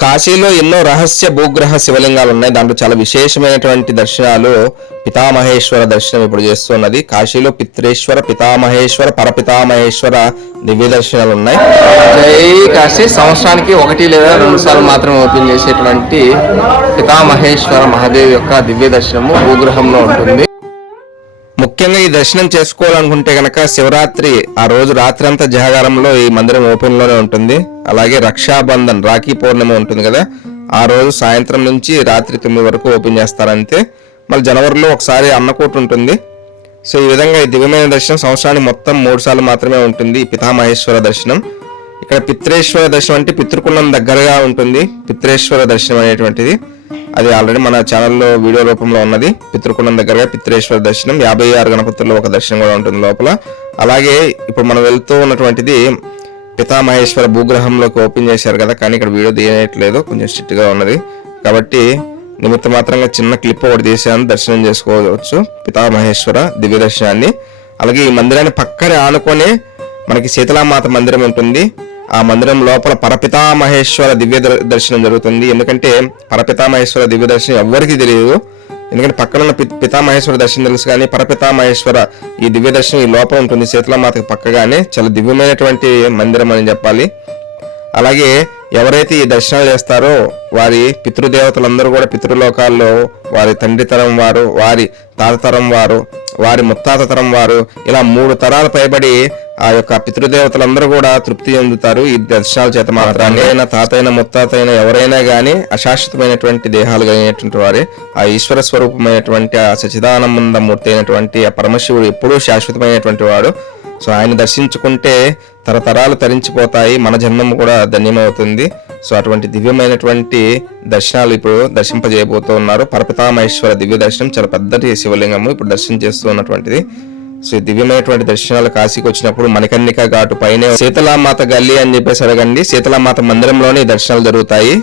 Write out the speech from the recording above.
కాశీలో ఎన్నో రహస్య భూగ్రహ శివలింగాలు ఉన్నాయి. దాంట్లో చాలా విశేషమైనటువంటి దర్శనాలు పితామహేశ్వర దర్శనం ఇప్పుడు చేస్తున్నది. కాశీలో పిత్రేశ్వర, పితామహేశ్వర, పరపితామహేశ్వర దివ్య దర్శనాలు ఉన్నాయి. జై కాశీ సంవత్సరానికి 1 లేదా 2 సార్లు మాత్రమే ఓపెన్ చేసేటువంటి పితామహేశ్వర మహాదేవి యొక్క దివ్య దర్శనము భూగ్రహంలో ఉంటుంది. ముఖ్యంగా ఈ దర్శనం చేసుకోవాలనుకుంటే కనుక శివరాత్రి ఆ రోజు రాత్రి అంతా జాగారంలో ఈ మందిరం ఓపెన్ లోనే ఉంటుంది. అలాగే రక్షాబంధన్ రాఖీ పౌర్ణమి ఉంటుంది కదా, ఆ రోజు సాయంత్రం నుంచి రాత్రి 9 వరకు ఓపెన్ చేస్తారంతే. మళ్ళీ జనవరిలో ఒకసారి అన్నకూట ఉంటుంది. సో ఈ విధంగా ఈ దివ్యమైన దర్శనం సంవత్సరానికి మొత్తం 3 సార్లు మాత్రమే ఉంటుంది ఈ పితామహేశ్వర దర్శనం. ఇక్కడ పిత్రేశ్వర దర్శనం అంటే పితృకుండం దగ్గరగా ఉంటుంది. పిత్రేశ్వర దర్శనం అనేటువంటిది అది ఆల్రెడీ మన ఛానల్లో వీడియో రూపంలో ఉన్నది. పితృకుండం దగ్గరగా పిత్రేశ్వర దర్శనం 56 గణపతుల్లో ఒక దర్శనం కూడా ఉంటుంది లోపల. అలాగే ఇప్పుడు మనం వెళ్తూ ఉన్నటువంటిది పితామహేశ్వర భూగ్రహంలోకి ఓపెన్ చేశారు కదా, కానీ ఇక్కడ వీడియో తీయట్లేదు, కొంచెం స్ట్రిక్ట్ గా ఉన్నది కాబట్టి నిమిత్త మాత్రంగా చిన్న క్లిప్ ఒకటి తీసాను, దర్శనం చేసుకోవచ్చు పితామహేశ్వర దివ్య దర్శనాన్ని. అలాగే ఈ మందిరాన్ని పక్కనే ఆనుకొని మనకి శీతలామాత మందిరం ఉంటుంది. ఆ మందిరం లోపల పరపితామహేశ్వర దివ్య దర్శనం జరుగుతుంది. ఎందుకంటే పరపితామహేశ్వర దివ్య దర్శనం ఎవ్వరికీ తెలియదు. ఎందుకంటే పక్కన ఉన్న పితామహేశ్వర దర్శనం తెలుసు, కానీ పరపితామహేశ్వర ఈ దివ్య దర్శనం ఈ లోపల ఉంటుంది శీతలామాతకు పక్కగానే. చాలా దివ్యమైనటువంటి మందిరం అని చెప్పాలి. అలాగే ఎవరైతే ఈ దర్శనాలు చేస్తారో వారి పితృదేవతలందరూ కూడా పితృలోకాల్లో వారి తండ్రి తరం వారు, వారి తాత తరం వారు, వారి ముత్తాత తరం వారు, ఇలా 3 తరాలు పైబడి ఆ యొక్క పితృదేవతలందరూ కూడా తృప్తి చెందుతారు ఈ దర్శనాల చేత మాత్రాన్ని. అయినా తాతైనా ముత్తాతైనా ఎవరైనా గానీ అశాశ్వతమైనటువంటి దేహాలు కలిగినటువంటి వారే. ఆ ఈశ్వర స్వరూపమైనటువంటి ఆ సచిదానంద మూర్తి అయినటువంటి ఆ పరమశివుడు ఎప్పుడూ శాశ్వతమైనటువంటి వాడు. సో ఆయన దర్శించుకుంటే తరతరాలు తరించిపోతాయి, మన జన్మము కూడా ధన్యమవుతుంది. సో అటువంటి దివ్యమైనటువంటి దర్శనాలు ఇప్పుడు దర్శింపజేయబోతూ ఉన్నారు. పరపితామహేశ్వర దివ్య దర్శనం చాలా పెద్దటి శివలింగము ఇప్పుడు దర్శనం చేస్తూ ఉన్నటువంటిది. సో ఈ దివ్యమైనటువంటి దర్శనాలు కాశీకి వచ్చినప్పుడు మణికర్ణిక ఘాటు పైనే శీతలామాత గల్లీ అని చెప్పేసి అడగండి, శీతలామాత మందిరంలోనే దర్శనాలు జరుగుతాయి.